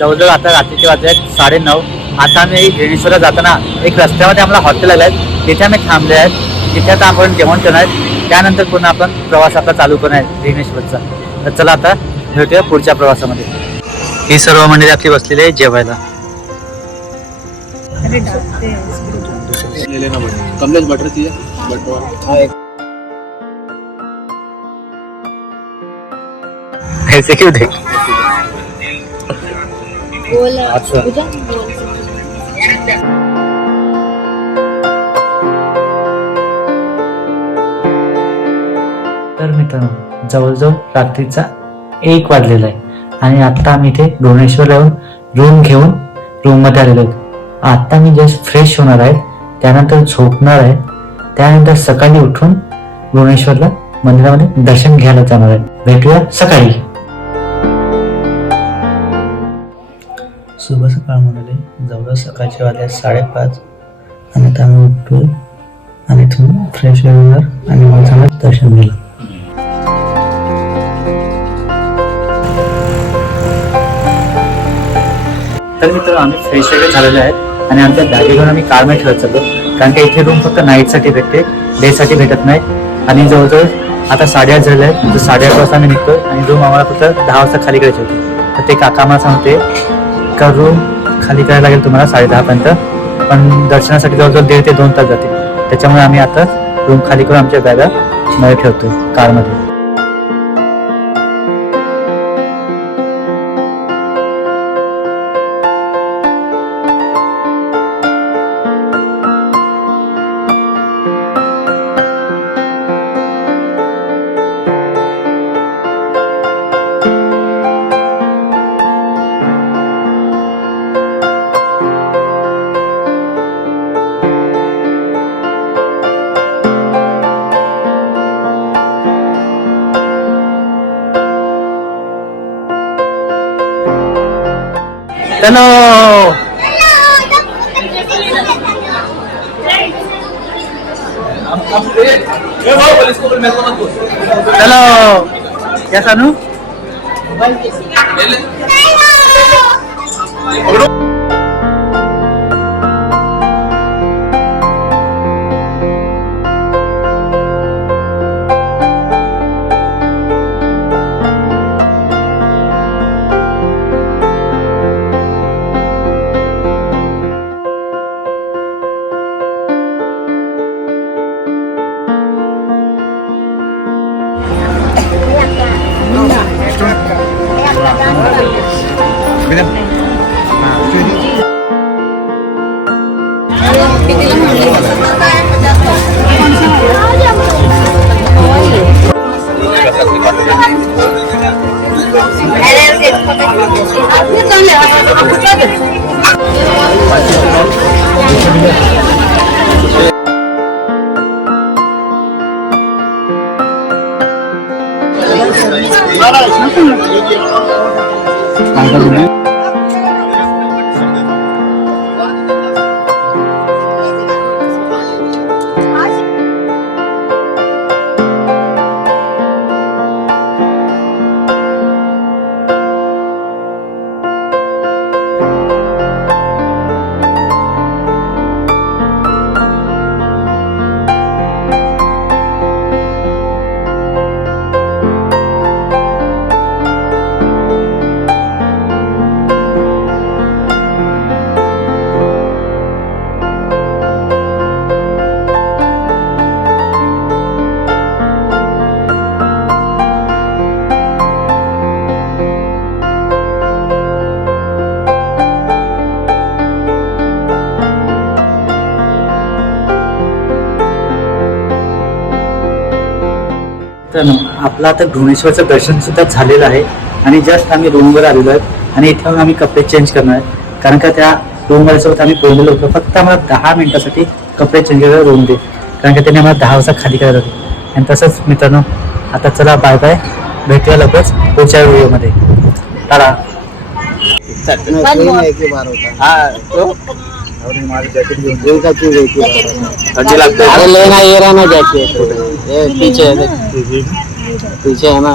जवळजवळ आता रात्रीचे वाजले 9:30. आता आम्ही रेणेश्वरला जाताना एक रस्त्यामध्ये आम्हाला हॉटेल आलं आहे, तिथे आम्ही थांबले आहेत. तिथे आता आपण जेवण करणार आहे. त्यानंतर पुन्हा आपण प्रवास आपला चालू करणार आहे रेणेश्वरचा. तर चला आता भेटूया पुढच्या प्रवासामध्ये. ही सर्व मंडळी आपली बसलेली आहे जेवायला. कमलेश बटर चाहिए, बटर ऐसे क्यों देख. अच्छा तर मित्रांनो जवळजवळ रात्रीचा 1 वाजलेला आहे आणि आता आम्ही इथे भुवनेश्वरला येऊन रूम घेऊन रूम मध्ये आलेलो आहे. आता मी जस्ट फ्रेश होणार आहे, त्यानंतर झोपणार आहे, त्यानंतर सकाळी उठून भुवनेश्वरला मंदिरामध्ये दर्शन घ्यायला जाणार आहे. भेटूया सकाळी. शुभ सकाळ म्हणाले. जवळ सकाळचे वाजले 5:30 आणि आता आम्ही उठतोय आणि इथून फ्रेश होणार आणि मग दर्शन घ्यायला. तर मित्रांनो आम्ही फ्रेश वगैरे झालेले आहेत आणि आमच्या बॅगे घेऊन आम्ही कारमध्ये ठेवत चालतो, कारण की इथे रूम फक्त नाईटसाठी भेटते, डेसाठी भेटत नाही. आणि जवळजवळ आता 8:30 झालेले आहेत, तर 8:30 वाजता आम्ही निघतोय आणि रूम आम्हाला फक्त 10 वाजता खाली करायची होती. तर ते काका आम्हाला सांगते का रूम खाली करायला लागेल तुम्हाला 10:30 पर्यंत, पण दर्शनासाठी जवळजवळ 1.5 ते 2 तास जातील. त्याच्यामुळे आम्ही आता रूम खाली करून आमच्या बॅगा मध्ये ठेवतोय कारमध्ये. Hello. Hello. Yes, Anu. आपलं आता भुवनेश्वरचं दर्शन सुद्धा झालेलं आहे आणि जस्ट आम्ही रूमवर आलेलो आहे आणि इथे आम्ही कपडे चेंज करणार आहे, कारण का त्या रूमवाल्या सोबत आम्ही बोललेलो होतो फक्त आम्हाला 10 मिनिटासाठी कपडे चेंज करायला रूम दे, कारण का त्यांनी आम्हाला 10 वाजता खाली करायला होते. आणि तसंच मित्रांनो आता चला बाय बाय, भेटूया लवकरच पुढच्या व्हिडिओमध्ये. टाटा. पीछे है ना